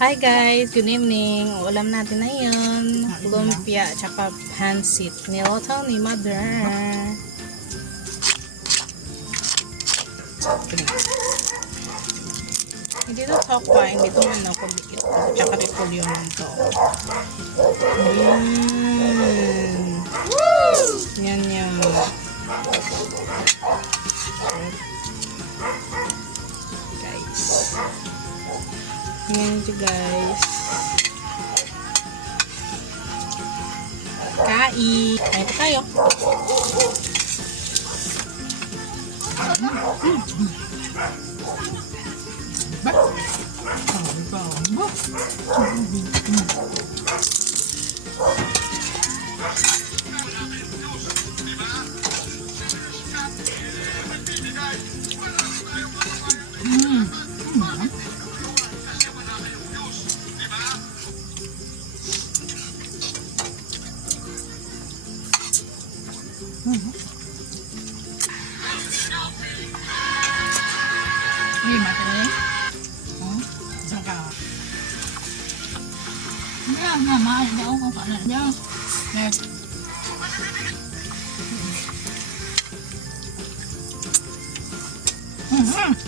Hi guys, good evening. Ulam natin na yun. Lumpia, tsaka pansit. Niloto ni mother. Hindi na tokwa, hindi to man ako dikit. Tsaka ripol yun lang to. Mmm. Yan yan. Okay. Ayan siya guys. Kain. Kain pa tayo. Mm-hmm. 可以吗现嗯你想干啥你看干嘛你看我们反了你来嗯嗯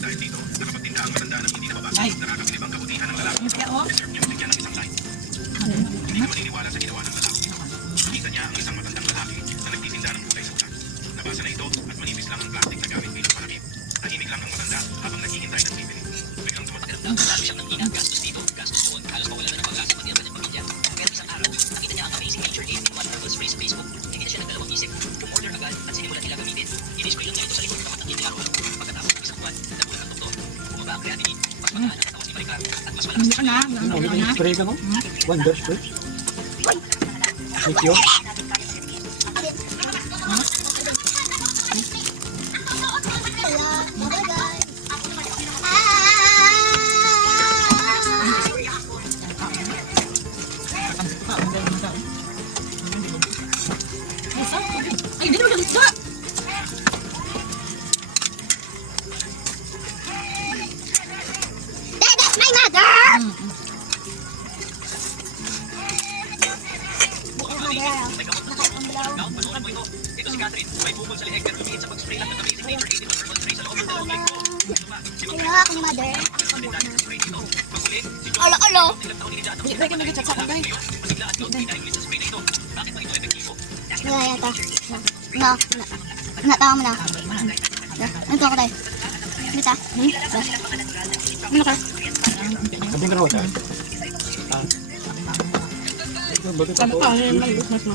Dahil dito, nakapatinda ang matanda ng hindi nababasa. Nakakabilib ang kabutihan ng lalaki. Deserve niyang bigyan ng isang light. Ano? Hindi ka maniniwala sa ginawa ng lalaki. Nakita niya ang isang matandang lalaki na nagtitinda ng gulay sa ulan. Ito at manipis lang ang na gamit bilang palakip. Tahimik lang ang matanda habang naghihintay ng bibili. Biglang dumatak ang lalaki siyang nanginagastos Ano ka na? Ano ka na? Spray ka mo? Wonder spray? Thank you. my mother! lang. Ito si Catherine, may bukol sa liheg pero lumiit sa pag-spray lang ng amazing nature 81 herbal spray sa loob ng dalawang lake ko. Sinuha ko ni Mother. Ala, ala! Hindi pwede mag-chat sa akin, guys. Wala yata. No, wala. Wala, tawa mo na. Ano to ako tayo? Dito. Hmm? Ano ka? Sabihin ka na ako siya. Ano pa? Ano pa?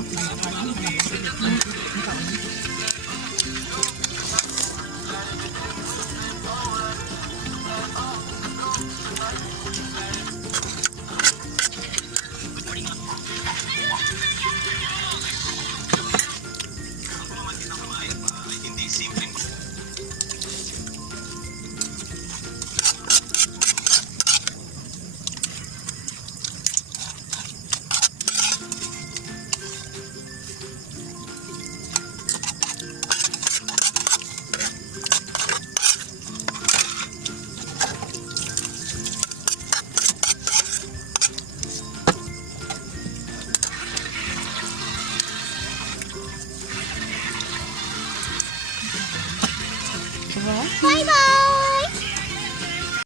バイバイ。